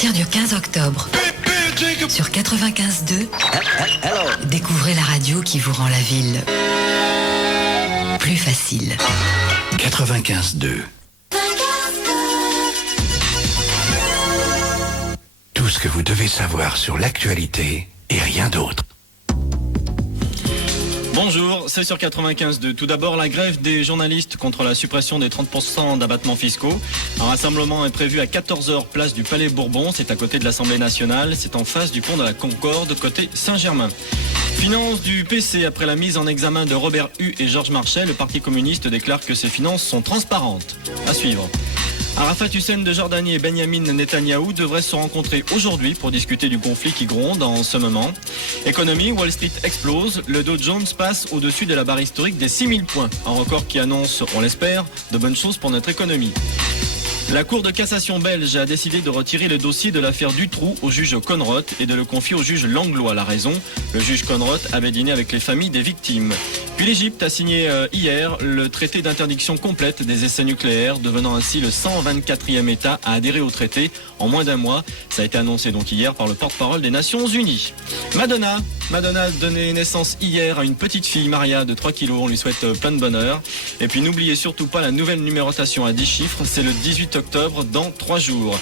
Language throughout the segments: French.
partir du 15 octobre, sur 95.2, découvrez la radio qui vous rend la ville plus facile. 95.2. Tout ce que vous devez savoir sur l'actualité et rien d'autre. Bonjour, c'est sur 95.2. Tout d'abord, la grève des journalistes contre la suppression des 30% d'abattements fiscaux. Un rassemblement est prévu à 14h, place du Palais Bourbon. C'est à côté de l'Assemblée nationale. C'est en face du pont de la Concorde, côté Saint-Germain. Finances du PC. Après la mise en examen de Robert Hue et Georges Marchais, le Parti communiste déclare que ses finances sont transparentes. À suivre. Arafat Hussein de Jordanie et Benyamin Netanyahou devraient se rencontrer aujourd'hui pour discuter du conflit qui gronde en ce moment. Économie, Wall Street explose, le Dow Jones passe au-dessus de la barre historique des 6000 points. Un record qui annonce, on l'espère, de bonnes choses pour notre économie. La Cour de cassation belge a décidé de retirer le dossier de l'affaire Dutroux au juge Conroth et de le confier au juge Langlois. La raison, le juge Conroth avait dîné avec les familles des victimes. Puis l'Égypte a signé hier le traité d'interdiction complète des essais nucléaires, devenant ainsi le 124e État à adhérer au traité en moins d'un mois. Ça a été annoncé donc hier par le porte-parole des Nations Unies. Madonna a donné naissance hier à une petite fille, Maria, de 3 kilos. On lui souhaite plein de bonheur. Et puis n'oubliez surtout pas la nouvelle numérotation à 10 chiffres. C'est le 18 octobre dans 3 jours.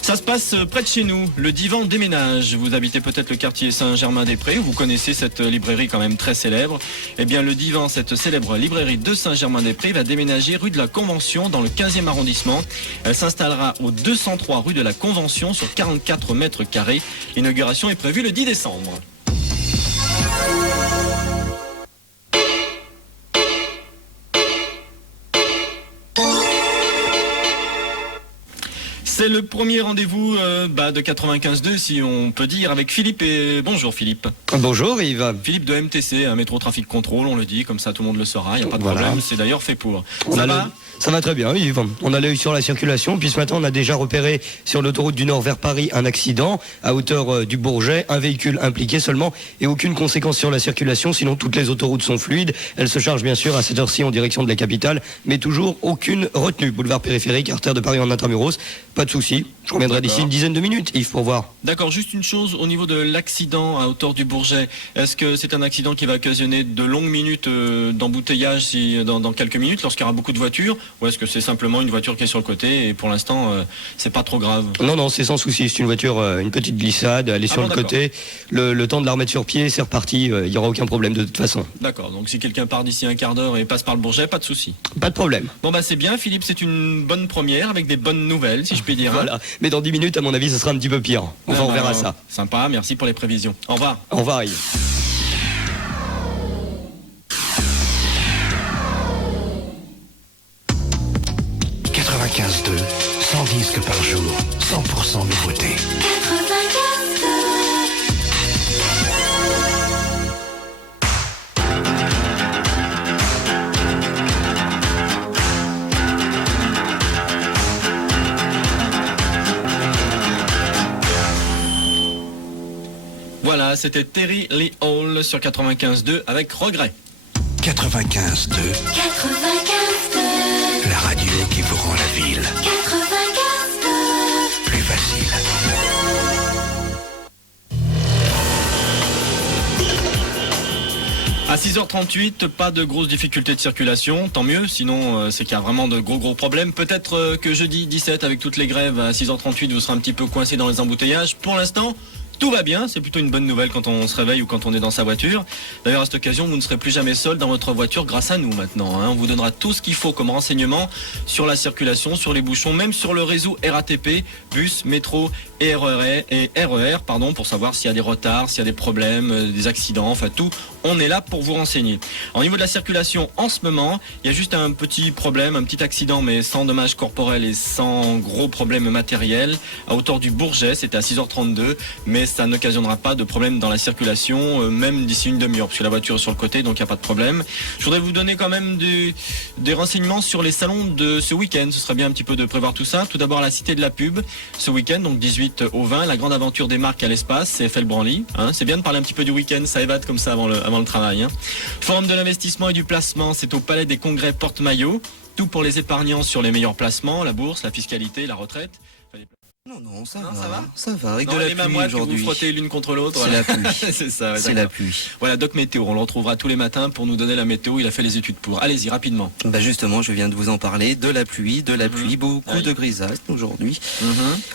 Ça se passe près de chez nous, le Divan déménage. Vous habitez peut-être le quartier Saint-Germain-des-Prés, vous connaissez cette librairie quand même très célèbre. Eh bien le Divan, cette célèbre librairie de Saint-Germain-des-Prés, va déménager rue de la Convention dans le 15e arrondissement. Elle s'installera au 203 rue de la Convention sur 44 mètres carrés. L'inauguration est prévue le 10 décembre. C'est le premier rendez-vous de 95.2, si on peut dire, avec Philippe. Et bonjour Philippe. Bonjour Yves. Philippe de MTC, un métro trafic contrôle, on le dit, comme ça tout le monde le saura, il n'y a pas de problème, c'est d'ailleurs fait pour. Ça va très bien Yves. On a l'œil sur la circulation, puis ce matin on a déjà repéré sur l'autoroute du Nord vers Paris un accident à hauteur du Bourget, un véhicule impliqué seulement et aucune conséquence sur la circulation, sinon toutes les autoroutes sont fluides. Elles se chargent bien sûr à cette heure-ci en direction de la capitale, mais toujours aucune retenue. Boulevard périphérique, artère de Paris en intramuros, pas de souci. Je reviendrai d'ici une dizaine de minutes, Yves, pour voir. D'accord, juste une chose, au niveau de l'accident à hauteur du Bourget, est-ce que c'est un accident qui va occasionner de longues minutes d'embouteillage dans quelques minutes lorsqu'il y aura beaucoup de voitures, ou est-ce que c'est simplement une voiture qui est sur le côté et pour l'instant c'est pas trop grave? Non, c'est sans souci, c'est une voiture, une petite glissade, elle est sur le côté, le temps de la remettre sur pied, c'est reparti, il n'y aura aucun problème de toute façon. D'accord, donc si quelqu'un part d'ici un quart d'heure et passe par le Bourget, pas de souci. Pas de problème. Bon c'est bien Philippe, c'est une bonne première avec des bonnes nouvelles si je puis dire. Voilà, mais dans 10 minutes à mon avis ce sera un petit peu pire. On verra ça. Sympa, merci pour les prévisions. Au revoir. Au revoir Yves. « 100 disques par jour, 100% nouveauté. » Voilà, c'était Terry Lee Hall sur 95.2 avec regret. 95.2. La radio qui vous rend la ville 95.2 plus facile. À 6h38, pas de grosses difficultés de circulation, tant mieux, sinon c'est qu'il y a vraiment de gros problèmes. Peut-être que jeudi 17, avec toutes les grèves, à 6h38, vous serez un petit peu coincé dans les embouteillages. Pour l'instant, tout va bien, c'est plutôt une bonne nouvelle quand on se réveille ou quand on est dans sa voiture. D'ailleurs, à cette occasion, vous ne serez plus jamais seul dans votre voiture grâce à nous maintenant. On vous donnera tout ce qu'il faut comme renseignement sur la circulation, sur les bouchons, même sur le réseau RATP, bus, métro et RER, pour savoir s'il y a des retards, s'il y a des problèmes, des accidents, enfin tout. On est là pour vous renseigner. Au niveau de la circulation, en ce moment, il y a juste un petit problème, un petit accident, mais sans dommages corporels et sans gros problèmes matériels. À hauteur du Bourget, c'était à 6h32, mais ça n'occasionnera pas de problème dans la circulation, même d'ici une demi-heure, parce que la voiture est sur le côté, donc il n'y a pas de problème. Je voudrais vous donner quand même des renseignements sur les salons de ce week-end. Ce serait bien un petit peu de prévoir tout ça. Tout d'abord, la Cité de la Pub, ce week-end, donc 18 au 20, la grande aventure des marques à l'espace, CFL Branly. C'est bien de parler un petit peu du week-end, ça évade comme ça avant le travail. Forum de l'investissement et du placement, c'est au Palais des Congrès Porte-Maillot. Tout pour les épargnants sur les meilleurs placements, la bourse, la fiscalité, la retraite. Non, ça Non, va. ça va Ça va, avec Non, de les la mains pluie moites que vous aujourd'hui. frottez l'une contre l'autre. C'est voilà. la pluie. C'est ça, ouais, C'est d'accord. la pluie. Voilà, Doc Météo, on le retrouvera tous les matins pour nous donner la météo. Il a fait les études pour. Allez-y, rapidement. Bah justement, je viens de vous en parler, de la pluie, beaucoup Ah oui. de grisailles aujourd'hui.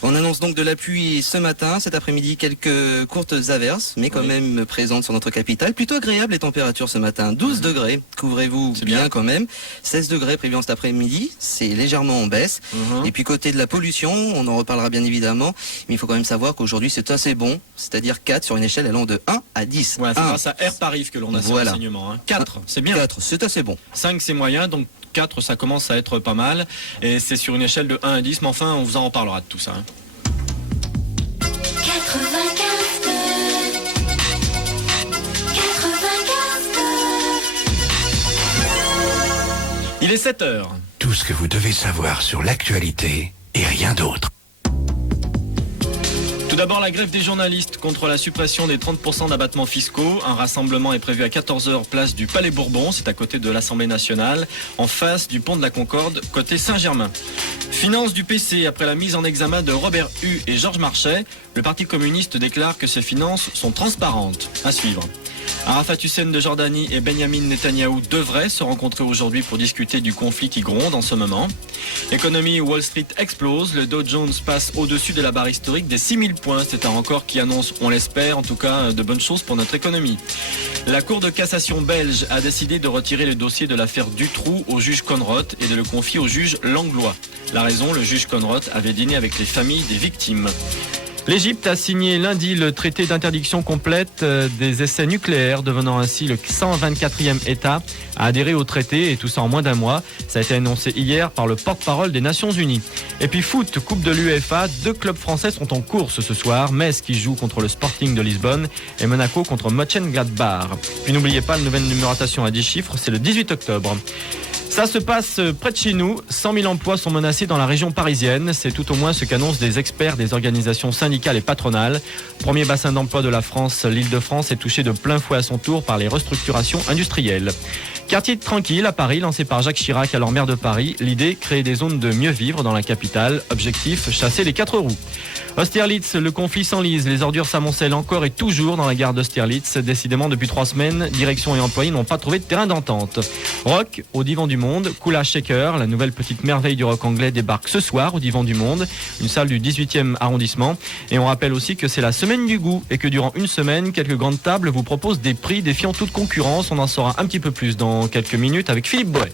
On annonce donc de la pluie ce matin, cet après-midi, quelques courtes averses, mais quand Oui. même présentes sur notre capitale. Plutôt agréable les températures ce matin, 12 degrés, couvrez-vous C'est bien bien. quand même. 16 degrés prévus cet après-midi, c'est légèrement en baisse. Et puis côté de la pollution, on en reparlera bien évidemment, mais il faut quand même savoir qu'aujourd'hui c'est assez bon, c'est-à-dire 4 sur une échelle allant de 1 à 10. Ouais, c'est 1, grâce à Air Paris que l'on a ce Voilà. renseignement. 4, c'est bien. 4, c'est assez bon. 5, c'est moyen, donc 4, ça commence à être pas mal. Et c'est sur une échelle de 1 à 10, mais enfin, on vous en reparlera de tout ça. 95.2. Il est 7 heures. Tout ce que vous devez savoir sur l'actualité et rien d'autre. Tout d'abord, la grève des journalistes contre la suppression des 30% d'abattements fiscaux. Un rassemblement est prévu à 14h place du Palais Bourbon, c'est à côté de l'Assemblée nationale, en face du pont de la Concorde, côté Saint-Germain. Finances du PC, après la mise en examen de Robert Hue et Georges Marchais, le Parti communiste déclare que ses finances sont transparentes. À suivre. Arafat Hussein de Jordanie et Benjamin Netanyahou devraient se rencontrer aujourd'hui pour discuter du conflit qui gronde en ce moment. Économie, Wall Street explose, le Dow Jones passe au-dessus de la barre historique des 6000 points. C'est un record qui annonce, on l'espère, en tout cas de bonnes choses pour notre économie. La Cour de cassation belge a décidé de retirer le dossier de l'affaire Dutroux au juge Conrot et de le confier au juge Langlois. La raison, le juge Conrot avait dîné avec les familles des victimes. L'Égypte a signé lundi le traité d'interdiction complète des essais nucléaires, devenant ainsi le 124e État à adhérer au traité, et tout ça en moins d'un mois. Ça a été annoncé hier par le porte-parole des Nations Unies. Et puis foot, Coupe de l'UEFA, 2 clubs français sont en course ce soir. Metz qui joue contre le Sporting de Lisbonne et Monaco contre Mönchengladbach. Puis n'oubliez pas, la nouvelle numérotation à 10 chiffres, c'est le 18 octobre. Ça se passe près de chez nous. 100 000 emplois sont menacés dans la région parisienne. C'est tout au moins ce qu'annoncent des experts des organisations syndicales et patronales. Premier bassin d'emploi de la France, l'Île-de-France est touché de plein fouet à son tour par les restructurations industrielles. Quartier tranquille à Paris, lancé par Jacques Chirac, alors maire de Paris. L'idée, créer des zones de mieux vivre dans la capitale. Objectif, chasser les 4 roues. Austerlitz, le conflit s'enlise. Les ordures s'amoncellent encore et toujours dans la gare d'Austerlitz. Décidément, depuis 3 semaines, direction et employés n'ont pas trouvé de terrain d'entente. Rock, au Divan du Monde. Kula Shaker, la nouvelle petite merveille du rock anglais, débarque ce soir au Divan du Monde, une salle du 18e arrondissement. Et on rappelle aussi que c'est la semaine du goût et que durant une semaine, quelques grandes tables vous proposent des prix défiant toute concurrence. On en saura un petit peu plus dans quelques minutes avec Philippe Boët.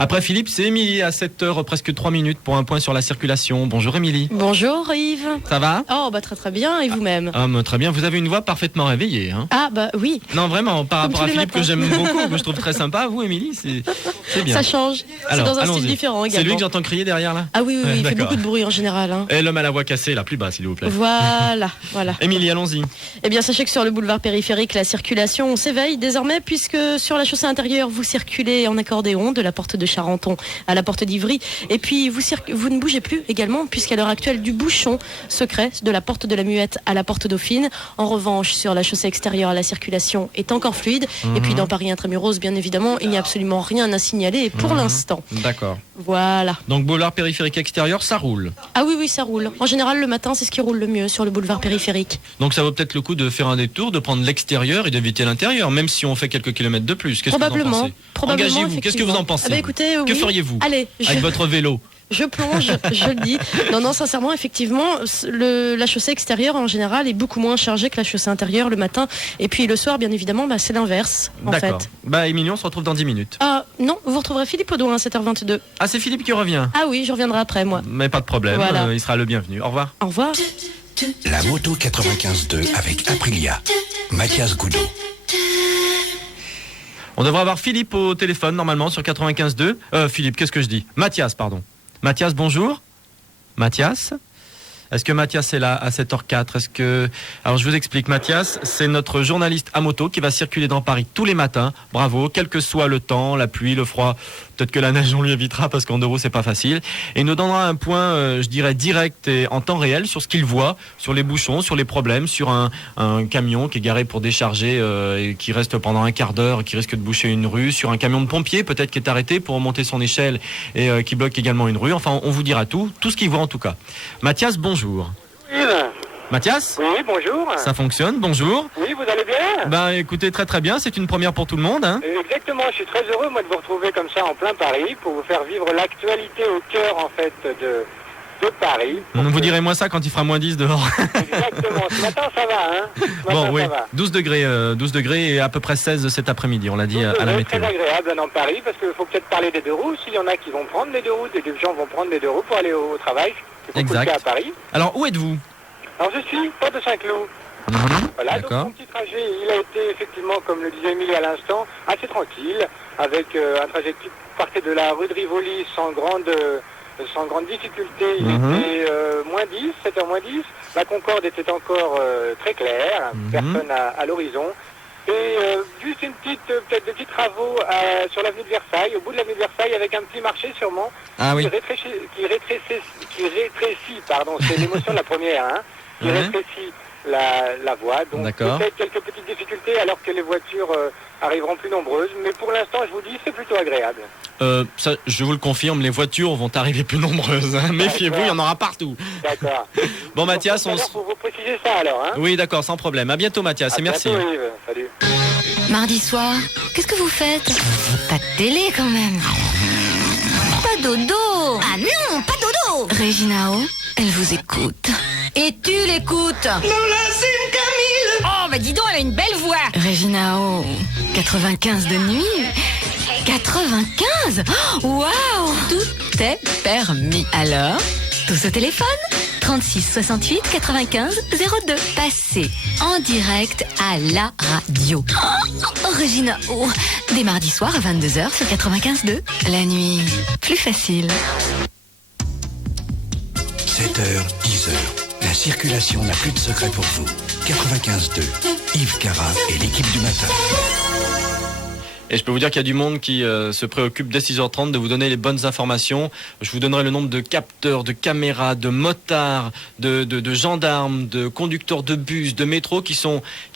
Après Philippe, c'est Émilie à 7h, presque 3 minutes pour un point sur la circulation. Bonjour Émilie. Bonjour Yves. Ça va ? Oh bah très bien, et vous-même? Très bien, vous avez une voix parfaitement réveillée. Hein. Ah bah oui. Non vraiment, par Comme rapport à tous les Philippe que matins. j'aime beaucoup, que je trouve très sympa, vous Émilie, c'est bien. Ça change. Alors, c'est dans un allons-y. style différent C'est également. lui que j'entends crier derrière là ? Ah oui, Ouais, il fait d'accord. beaucoup de bruit en général. Hein. Et l'homme à la voix cassée, la plus basse s'il vous plaît. Voilà. Émilie, allons-y. Eh bien, sachez que sur le boulevard périphérique, la circulation s'éveille désormais, puisque sur la chaussée intérieure, vous circulez en accordéon de la porte de Charenton à la porte d'Ivry. Et puis, vous ne bougez plus également, puisqu'à l'heure actuelle, du bouchon se crée de la porte de la Muette à la porte Dauphine. En revanche, sur la chaussée extérieure, la circulation est encore fluide. Et puis, dans Paris Intramuros, bien évidemment, il n'y a absolument rien à signaler pour l'instant. D'accord. Voilà. Donc boulevard périphérique extérieur, ça roule. Ah oui, ça roule. En général, le matin, c'est ce qui roule le mieux sur le boulevard périphérique. Donc ça vaut peut-être le coup de faire un détour, de prendre l'extérieur et d'éviter l'intérieur, même si on fait quelques kilomètres de plus. Qu'est-ce que vous en pensez ? Engagez-vous, qu'est-ce que vous en pensez ? Ah bah écoutez, Que oui. feriez-vous Allez, avec votre vélo ? je plonge, je le dis. Non, sincèrement, effectivement, la chaussée extérieure, en général, est beaucoup moins chargée que la chaussée intérieure le matin. Et puis le soir, bien évidemment, c'est l'inverse, en fait. D'accord. Bah Émilie, on se retrouve dans 10 minutes. Ah non, vous retrouverez Philippe Audouin à 7h22. Ah, c'est Philippe qui revient. Ah oui, je reviendrai après, moi. Mais pas de problème, Voilà. Il sera le bienvenu. Au revoir. Au revoir. La moto 95.2 avec Aprilia. Mathias Goudot. On devrait avoir Philippe au téléphone normalement sur 95.2. Philippe, qu'est-ce que je dis ? Mathias, pardon. Mathias, bonjour. Mathias ? Est-ce que Mathias est là à 7h04 ? Alors je vous explique, Mathias, c'est notre journaliste à moto qui va circuler dans Paris tous les matins. Bravo, quel que soit le temps, la pluie, le froid, peut-être que la neige on lui évitera parce qu'en 2 roues c'est pas facile. Et il nous donnera un point, je dirais, direct et en temps réel sur ce qu'il voit, sur les bouchons, sur les problèmes, sur un camion qui est garé pour décharger et qui reste pendant un quart d'heure, qui risque de boucher une rue, sur un camion de pompier peut-être qui est arrêté pour remonter son échelle et qui bloque également une rue. Enfin, on vous dira tout ce qu'il voit en tout cas. Mathias, bonjour. Mathias ? Oui, bonjour. Ça fonctionne, bonjour. Oui, vous allez bien ? Ben écoutez, très très bien, c'est une première pour tout le monde. Hein. Exactement, je suis très heureux moi de vous retrouver comme ça en plein Paris pour vous faire vivre l'actualité au cœur en fait de Paris. Vous direz moi ça quand il fera moins 10 dehors. Exactement, ce matin ça va. Hein. Bon, oui, 12 degrés et à peu près 16 cet après-midi, on l'a dit à la météo. C'est très agréable dans Paris parce qu'il faut peut-être parler des 2 roues. S'il y en a qui vont prendre les 2 roues, des gens vont prendre les 2 roues pour aller au travail. C'est beaucoup le cas à Paris. Alors où êtes-vous ? Alors je suis porte de Saint-Cloud. Voilà, donc mon petit trajet, il a été effectivement, comme le disait Émilie à l'instant, assez tranquille, avec un trajet qui partait de la rue de Rivoli sans grande difficulté. Il était moins 10, 7h moins 10. La Concorde était encore très claire, personne à l'horizon. Et juste peut-être des petits travaux sur l'avenue de Versailles, au bout de l'avenue de Versailles, avec un petit marché sûrement, qui rétrécit, c'est l'émotion de la première, hein, qui rétrécit la voie. Donc peut-être quelques petites difficultés alors que les voitures arriveront plus nombreuses. Mais pour l'instant, je vous dis, c'est plutôt agréable. Ça, je vous le confirme, les voitures vont arriver plus nombreuses. Hein. Méfiez-vous, il y en aura partout. D'accord. Bon, Mathias, pour vous préciser ça alors. Hein. Oui, d'accord, sans problème. À bientôt, Mathias, et merci. Bientôt, Yves. Salut. Mardi soir, qu'est-ce que vous faites ? Pas de télé quand même. Pas dodo. Ah non, pas dodo. Regina O, elle vous écoute. Et tu l'écoutes. Lola, c'est Camille. Oh, bah dis donc, elle a une belle voix. Regina O, 95 de nuit. 95 ? Waouh ! Tout est permis. Alors, tous au téléphone ? 36 68 95 02. Passez en direct à la radio. Regina O, des mardis soirs à 22h sur 95.2. La nuit, plus facile. 7h, 10h. La circulation n'a plus de secret pour vous. 95.2. Yves Cara et l'équipe du matin. Et je peux vous dire qu'il y a du monde qui se préoccupe dès 6h30 de vous donner les bonnes informations. Je vous donnerai le nombre de capteurs, de caméras, de motards, de gendarmes, de conducteurs de bus, de métro qui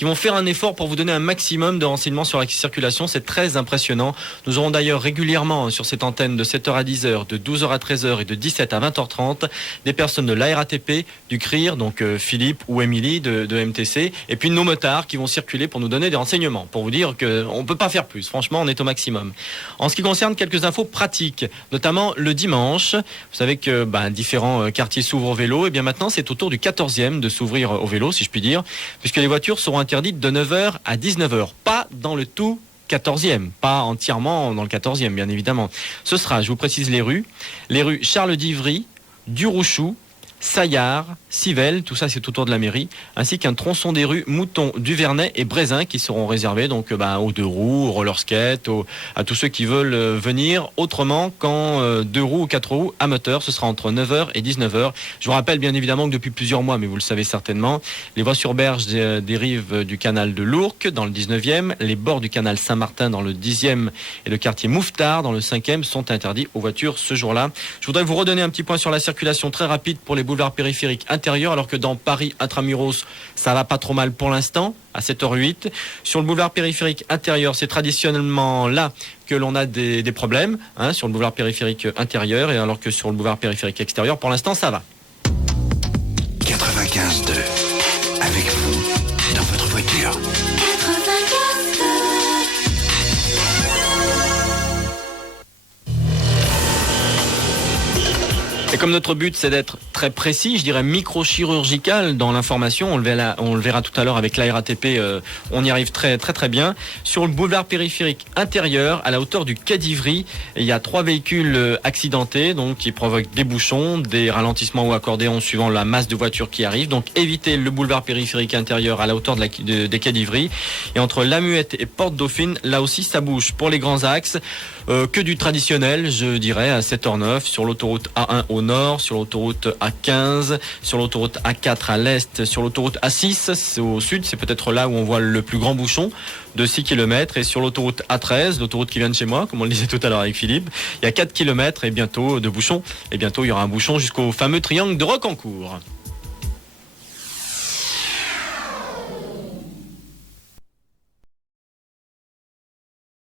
vont faire un effort pour vous donner un maximum de renseignements sur la circulation. C'est très impressionnant. Nous aurons d'ailleurs régulièrement sur cette antenne de 7h à 10h, de 12h à 13h et de 17 à 20h30 des personnes de la RATP, du CRIR, donc Philippe ou Émilie de MTC, et puis nos motards qui vont circuler pour nous donner des renseignements, pour vous dire qu'on ne peut pas faire plus. Franchement, on est au maximum. En ce qui concerne quelques infos pratiques, notamment le dimanche, vous savez que différents quartiers s'ouvrent au vélo, et bien maintenant c'est au tour du 14e de s'ouvrir au vélo, si je puis dire, puisque les voitures seront interdites de 9h à 19h, pas dans le tout 14e, pas entièrement dans le 14e, bien évidemment. Ce sera, je vous précise les rues Charles d'Ivry, Durouchou, Saillard, Civelle, tout ça c'est autour de la mairie, ainsi qu'un tronçon des rues Mouton, Duvernay et Brézin qui seront réservés donc aux 2 roues, aux roller skate, à tous ceux qui veulent venir autrement qu'en 2 roues ou 4 roues à moteur. Ce sera entre 9h et 19h. Je vous rappelle bien évidemment que depuis plusieurs mois, mais vous le savez certainement, les voies sur berge des rives du canal de l'Ourcq dans le 19e, les bords du canal Saint-Martin dans le 10e et le quartier Mouffetard dans le 5e sont interdits aux voitures ce jour-là. Je voudrais vous redonner un petit point sur la circulation très rapide pour les boulevards périphériques intérieurs, alors que dans Paris intramuros, ça va pas trop mal pour l'instant, à 7h08. Sur le boulevard périphérique intérieur, c'est traditionnellement là que l'on a des problèmes, sur le boulevard périphérique intérieur, et alors que sur le boulevard périphérique extérieur, pour l'instant, ça va. 95.2. Avec vous, dans votre voiture. 95.2. Et comme notre but c'est d'être très précis, je dirais microchirurgical dans l'information, on le verra tout à l'heure avec la RATP, on y arrive très très très bien. Sur le boulevard périphérique intérieur, à la hauteur du quai d'Ivry, il y a 3 véhicules accidentés, donc qui provoquent des bouchons, des ralentissements ou accordéons suivant la masse de voitures qui arrivent. Donc évitez le boulevard périphérique intérieur à la hauteur des quais d'Ivry. Et entre La Muette et Porte Dauphine, là aussi ça bouge. Pour les grands axes, que du traditionnel, je dirais, à 7h09 sur l'autoroute A1 au nord, nord, sur l'autoroute A15, sur l'autoroute A4 à l'est, sur l'autoroute A6 au sud, c'est peut-être là où on voit le plus grand bouchon de 6 km, et sur l'autoroute A13, l'autoroute qui vient de chez moi, comme on le disait tout à l'heure avec Philippe, il y a 4 km et bientôt de bouchons, et bientôt il y aura un bouchon jusqu'au fameux triangle de Rocancourt.